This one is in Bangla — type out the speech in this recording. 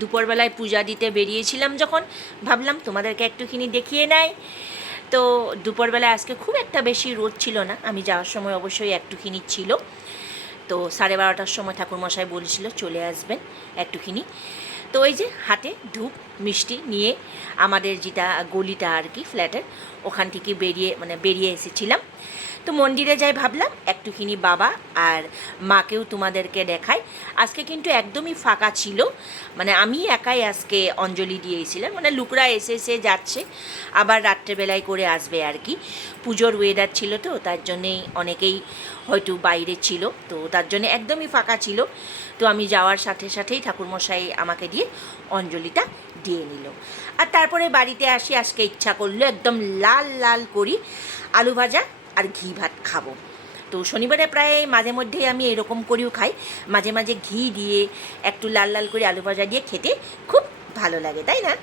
দুপুরবেলায় পূজা দিতে বেরিয়েছিলাম যখন, ভাবলাম তোমাদেরকে একটুখানি দেখিয়ে নেয়। তো দুপুরবেলায় আজকে খুব একটা বেশি রোদ ছিল না, আমি যাওয়ার সময় অবশ্যই একটুখানি ছিল। তো 12:30টার সময় ঠাকুরমশাই বলেছিল চলে আসবেন একটুখানি। তো ওই যে হাতে ধূপ মিষ্টি নিয়ে আমাদের যেটা গলিটা আর কি ফ্ল্যাটের, ওখান থেকে বেরিয়ে এসেছিলাম। তো মন্দিরে যাই, ভাবলাম একটুখানি বাবা আর মাকেও তোমাদেরকে দেখাই। আজকে কিন্তু একদমই ফাঁকা ছিল, আমি একাই আজকে অঞ্জলি দিয়েছিলাম, লোকরা এসে যাচ্ছে, আবার রাত্রেবেলায় করে আসবে আর কি। পুজোর ওয়েদার ছিল তো, তার জন্যেই অনেকেই হয়তো বাইরে ছিল, তো তার জন্য একদমই ফাঁকা ছিল। তো আমি যাওয়ার সাথে সাথেই ঠাকুরমশাই আমাকে দিয়ে অঞ্জলিটা দিয়ে নিল। আর তারপরে বাড়িতে আসি, আজকে ইচ্ছা করলো একদম লাল লাল করি আলু ভাজা আর ঘি ভাত খাবো। তো শনিবারে প্রায় মাঝে মধ্যেই আমি এরকম করেও খাই, মাঝে মাঝে ঘি দিয়ে একটু লাল লাল করে আলু ভাজা দিয়ে খেতে খুব ভালো লাগে, তাই না?